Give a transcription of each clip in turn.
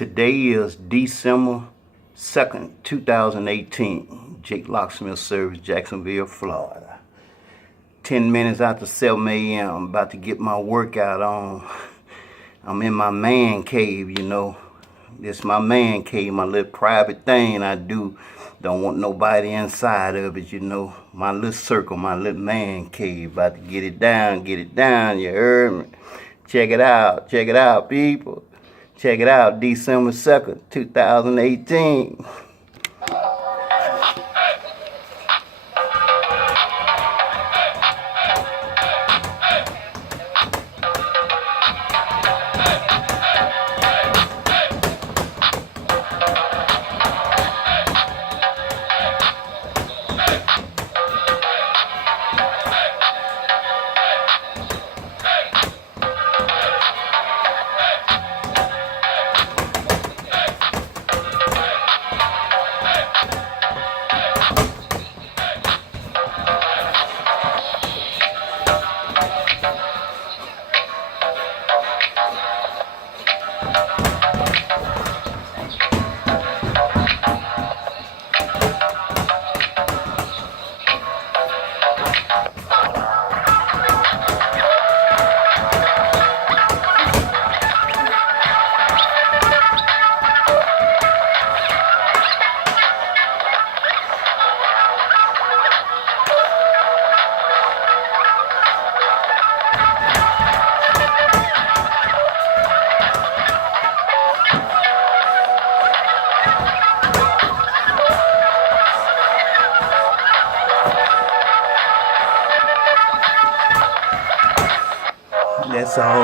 Today is December 2nd, 2018. Jake Locksmith Services, Jacksonville, Florida. 10 minutes after 7 a.m. I'm about to get my workout on. I'm in my man cave, you know. This my man cave, my little private thing I do. Don't want nobody inside of it, you know. My little circle, my little man cave. About to get it down, you heard me? Check it out, people. Check it out, December 2nd, 2018.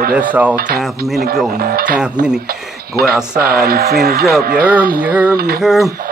That's all. Time for me to go now. Time for me to go outside and finish up. You heard me?